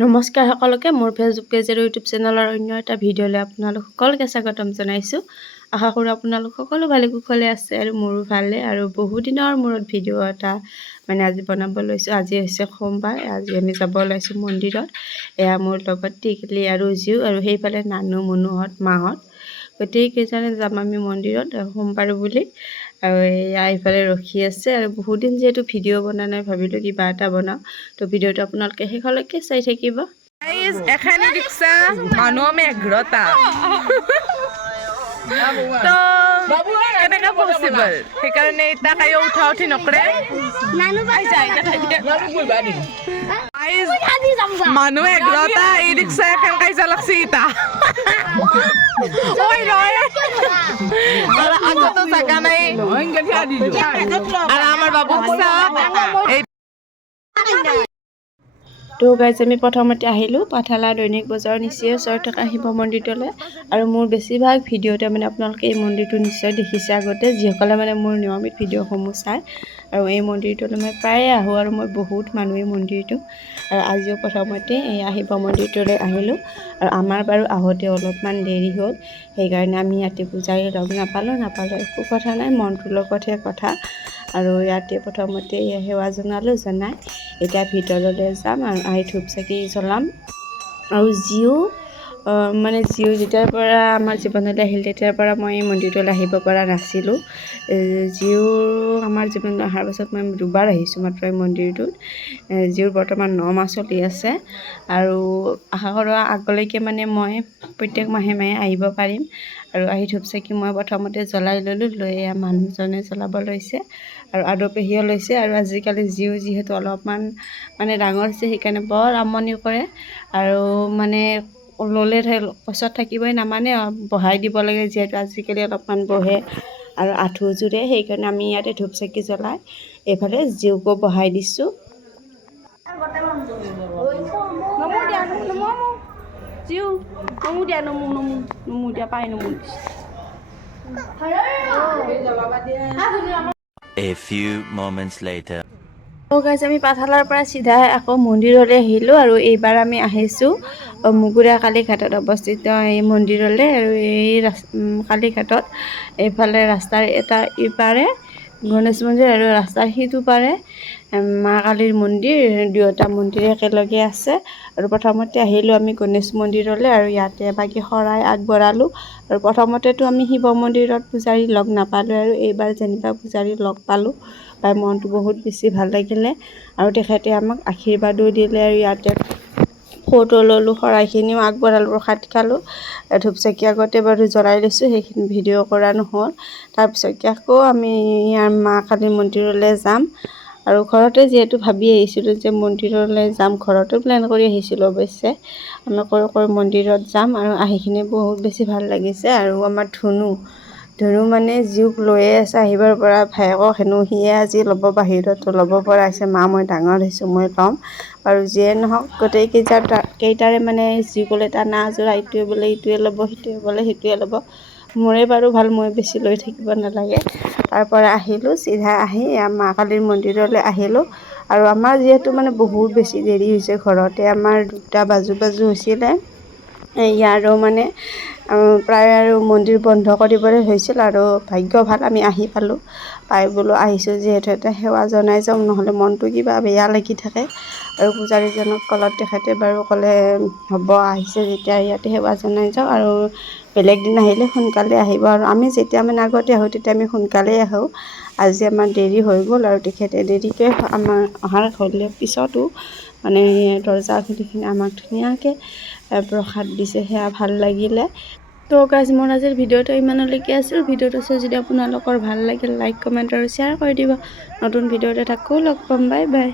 নমস্কাৰ সকলোকে মোৰ ফেচবুক পেজ আৰু ইউটিউব চেনেলৰ অন্য এটা ভিডিঅ'লৈ আপোনালোক সকলোকে স্বাগতম জনাইছোঁ। আশা কৰোঁ আপোনালোক সকলো ভালে কুশলে আছে আৰু মোৰো ভালে। আৰু বহুদিনৰ মূৰত ভিডিঅ' এটা আজি বনাব লৈছোঁ। আজি হৈছে সোমবাৰ, আজি আমি যাব ওলাইছোঁ মন্দিৰত। এয়া মোৰ লগত টিকলি আৰু জিউ আৰু সেইফালে নানু মুনুহঁত মাহঁত গোটেইকেইজনে যাম আমি মন্দিৰত সোমবাৰ বুলি। আৰু এয়া এইফালে ৰখি আছে আৰু বহুত দিন যিহেতু ভিডিঅ' বনা নাই, ভাবিলোঁ কিবা এটা বনাওঁ। তো ভিডিঅ'টো আপোনালোকে শেষলৈকে চাই থাকিব। এখানে রিক্সা মানুহ মেঘ্রতা তো কেনেকে পসিবল সেইকাৰণে এটা কায়ো উঠা উঠি নকৰে মানুহ এঘৰটা এই ৰিক্সা এখন কাইজা লাগছি ইটা আগতো জাগা নাই আৰু আমাৰ বাবু তো গাইজ আমি প্ৰথমতে আহিলোঁ পাঠালা দৈনিক বজাৰৰ নিচেই ওচৰত থকা শিৱ মন্দিৰটোলৈ। আৰু মোৰ বেছিভাগ ভিডিঅ'তে আপোনালোকে এই মন্দিৰটো নিশ্চয় দেখিছে আগতে, যিসকলে মোৰ নিয়মিত ভিডিঅ'সমূহ চায়। আৰু এই মন্দিৰটোলৈ মই প্ৰায়ে আহোঁ আৰু মই বহুত মানুহ এই মন্দিৰটো। আৰু আজিও প্ৰথমতে এই শিৱ মন্দিৰটোলৈ আহিলোঁ। আৰু আমাৰ বাৰু আহোঁতে অলপমান দেৰি হ'ল, সেইকাৰণে আমি ইয়াতে পূজাৰী লগ নাপালোঁ একো কথা নাই, মনটোৰ লগতহে কথা। আৰু ইয়াতে প্ৰথমতে সেৱা জনালোঁ, জনাই এতিয়া ভিতৰলৈ যাম আৰু আহি ধূপ চাকি জ্বলাম। আৰু জিউ যেতিয়াৰ পৰা আমাৰ জীৱনলৈ আহিল তেতিয়াৰ পৰা মই এই মন্দিৰটোলৈ আহিব পৰা নাছিলোঁ। জিউ আমাৰ জীৱনলৈ অহাৰ পাছত মই দুবাৰ আহিছোঁ মাত্ৰ এই মন্দিৰটোত। জিউৰ বৰ্তমান 9 মাহ চলি আছে আৰু আশা কৰোঁ আগলৈকে মই প্ৰত্যেক মাহে আহিব পাৰিম। আৰু আহি ধূপ চাকি মই প্ৰথমতে জ্বলাই ল'লোঁ, লৈ মানুহজনে জ্বলাব লৈছে আৰু আদপেহীও লৈছে। আৰু আজিকালি জিউ যিহেতু অলপমান ডাঙৰ হৈছে, সেইকাৰণে বৰ আমনি কৰে আৰু ল'লে ওচৰত থাকিবই নামানে, বহাই দিব লাগে যিহেতু আজিকালি অলপমান বহে আৰু আঁঠু জোৰে। সেইকাৰণে আমি ইয়াতে ধূপ চাকি জ্বলাই এইফালে জিউকো বহাই দিছোঁ। A few moments later. Guys আমি পাঠালাৰ পৰা চিধা আকৌ মন্দিৰলৈ আহিলোঁ। আৰু এইবাৰ আমি আহিছোঁ মুগুৰা কালীঘাটত অৱস্থিত এই মন্দিৰলৈ। আৰু এই কালীঘাটত এইফালে ৰাস্তাৰ এটা ইপাৰে গণেশ মন্দিৰ আৰু ৰাস্তাৰ সিটো পাৰে মা কালীৰ মন্দিৰ, দুয়োটা মন্দিৰ একেলগে আছে। আৰু প্ৰথমতে আহিলোঁ আমি গণেশ মন্দিৰলৈ আৰু ইয়াতে বাকী শৰাই আগবঢ়ালোঁ। আৰু প্ৰথমতেতো আমি শিৱ মন্দিৰত পূজাৰী লগ নাপালোঁ, আৰু এইবাৰ যেনিবা পূজাৰী লগ পালোঁ পাই মনটো বহুত বেছি ভাল লাগিলে। আৰু তেখেতে আমাক আশীৰ্বাদো দিলে আৰু ইয়াতে ফটো ল'লোঁ, শৰাইখিনিও আগবঢ়ালোঁ, প্ৰসাদ খালোঁ। ধূপ চাকি আগতে বাৰু জ্বলাই লৈছোঁ, সেইখিনি ভিডিঅ' কৰা নহ'ল। তাৰপিছত আকৌ আমি ইয়াৰ মা কালীৰ মন্দিৰলৈ যাম। আৰু ঘৰতে যিহেতু ভাবি আহিছিলোঁ যে মন্দিৰলৈ যাম, ঘৰতো প্লেন কৰি আহিছিলোঁ অৱশ্যে আমি কৈ মন্দিৰত যাম। আৰু আহিখিনি বহুত বেছি ভাল লাগিছে। আৰু আমাৰ ধুনু জিউক লৈয়ে আছে আহিবৰ পৰা, ভায়েকক হেনো সিয়ে আজি ল'ব বাহিৰত ল'ব পৰা হৈছে। মা মই ডাঙৰ হৈছোঁ, মই ল'ম। আৰু যিয়ে নহওক গোটেইকেইটাৰে যি ক'লে টানা আজোৰা, ইটোৱে বোলে ইটোৱে ল'ব, সিটোৱে বোলে সিটোৱে ল'ব। মোৰে বাৰু ভাল, মই বেছি লৈ থাকিব নালাগে। তাৰ পৰা আহিলোঁ, চিধা আহি মা কালীৰ মন্দিৰলৈ আহিলোঁ। আৰু আমাৰ যিহেতু বহুত বেছি দেৰি হৈছে, ঘৰতে আমাৰ 2টা বাজু হৈছিলে। ইয়াৰো প্ৰায় আৰু মন্দিৰ বন্ধ কৰিবলৈ হৈছিল। আৰু ভাগ্য ভাল আমি আহি পালোঁ, পাই বোলো আহিছোঁ যিহেতু এটা সেৱা জনাই যাওঁ, নহ'লে মনটো কিবা বেয়া লাগি থাকে। আৰু পূজাৰীজনক ক'লত তেখেতে বাৰু ক'লে হ'ব, আহিছে যেতিয়া ইয়াতে সেৱা জনাই যাওঁ, আৰু বেলেগ দিন আহিলে সোনকালে আহিব। আৰু আমি যেতিয়া আগতে আহোঁ তেতিয়া আমি সোনকালেই আহোঁ। আজি আমাৰ দেৰি হৈ গ'ল আৰু তেখেতে দেৰিকৈ আমাৰ অহাৰ হ'লে পিছতো দৰ্জা খুলিখিনি আমাক ধুনীয়াকৈ প্ৰসাদ দিছে, সেয়া ভাল লাগিলে। তো গাইজ মোৰ আজিৰ ভিডিঅ'টো ইমানলৈকে আছিল। ভিডিঅ'টো চাই যদি আপোনালোকৰ ভাল লাগিল, লাইক কমেণ্ট আৰু শ্বেয়াৰ কৰি দিব। নতুন ভিডিঅ'ত আকৌ লগ পাম, বাই বাই।